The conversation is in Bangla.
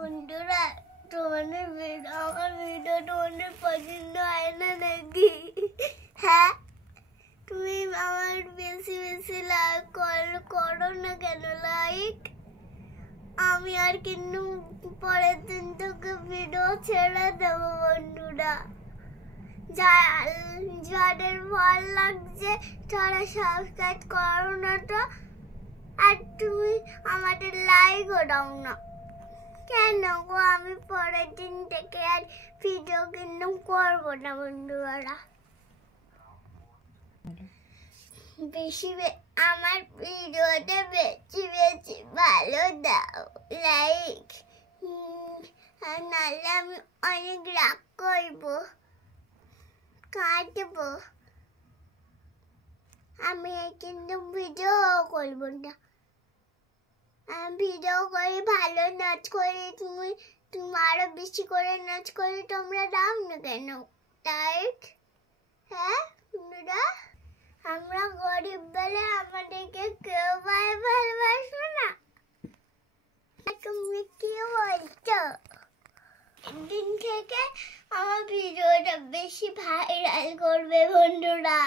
বন্ধুরা, তোমাদের আমার ভিডিও তোমাদের পছন্দ হয় না নাকি? হ্যাঁ, তুমি আমার বেশি বেশি লাইক করো না কেন? লাইক আমি আর কিন্তু পরের দিন থেকে ভিডিও ছেড়ে দেবো বন্ধুরা। যাদের ভালো লাগছে তারা সাবস্ক্রাইব করো না তো, আর তুমি আমাদের লাইকও দাও না কেন গো? আমি পরের দিন থেকে আর ভিডিও কিন্তু করবো না বন্ধুরা। আমার ভিডিওতে বেশি বেশি ভালো দাও লাইক, নাহলে আমি অনেক রাগ করবো, কাটবো। আমি কিন্তু ভিডিও করবো না। ভিডিও করে ভালো নাচ করে তুমি আরো বেশি করে নাচ করে তোমরা দাও না কেন লাইক? হ্যাঁ বন্ধুরা, আমরা গরিব বলে আমাদেরকে কেউ ভালোবাসবে না। তুমি কি বলছো? একদিন থেকে আমার ভিডিওটা বেশি ভাইরাল করবে বন্ধুরা।